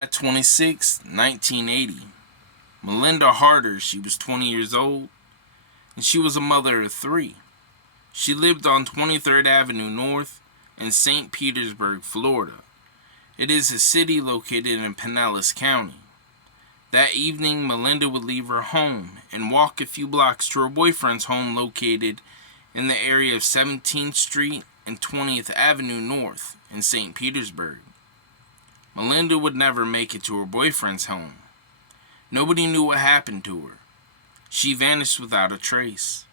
At 26, 1980, Melinda Harder, she was 20 years old, and she was a mother of three. She lived on 23rd Avenue North in St. Petersburg, Florida. It is a city located in Pinellas County. That evening, Melinda would leave her home and walk a few blocks to her boyfriend's home located in the area of 17th Street and 20th Avenue North in St. Petersburg. Melinda would never make it to her boyfriend's home. Nobody knew what happened to her. She vanished without a trace.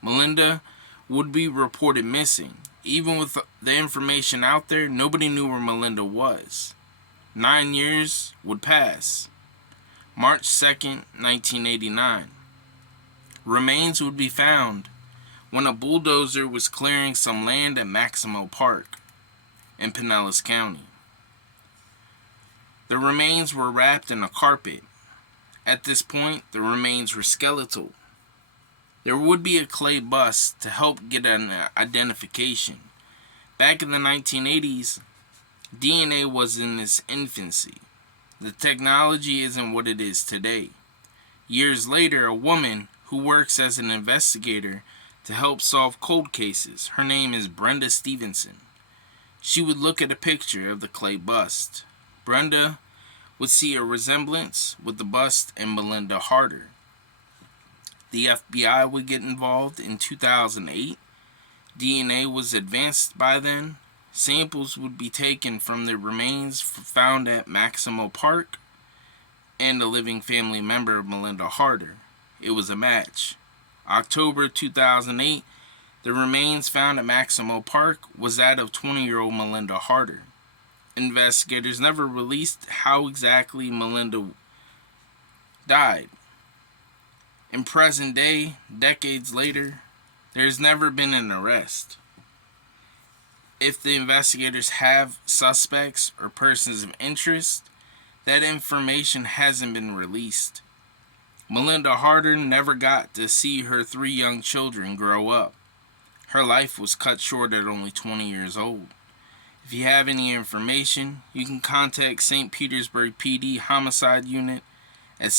Melinda would be reported missing. Even with the information out there, nobody knew where Melinda was. 9 years would pass. March 2nd, 1989. Remains would be found when a bulldozer was clearing some land at Maximo Park in Pinellas County. The remains were wrapped in a carpet. At this point, the remains were skeletal. There would be a clay bust to help get an identification. Back in the 1980s, DNA was in its infancy. The technology isn't what it is today. Years later, a woman who works as an investigator to help solve cold cases, her name is Brenda Stevenson. She would look at a picture of the clay bust. Brenda would see a resemblance with the bust and Melinda Harder. The FBI would get involved in 2008. DNA was advanced by then. Samples would be taken from the remains found at Maximo Park and a living family member of Melinda Harder. It was a match. October 2008, the remains found at Maximo Park was that of 20-year-old Melinda Harder. Investigators never released how exactly Melinda died. In present day, decades later, there has never been an arrest. If the investigators have suspects or persons of interest, that information hasn't been released. Melinda Harder never got to see her 3 young children grow up. Her life was cut short at only 20 years old. If you have any information, you can contact St. Petersburg PD Homicide Unit at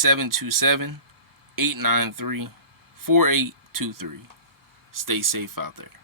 727-893-4823. Stay safe out there.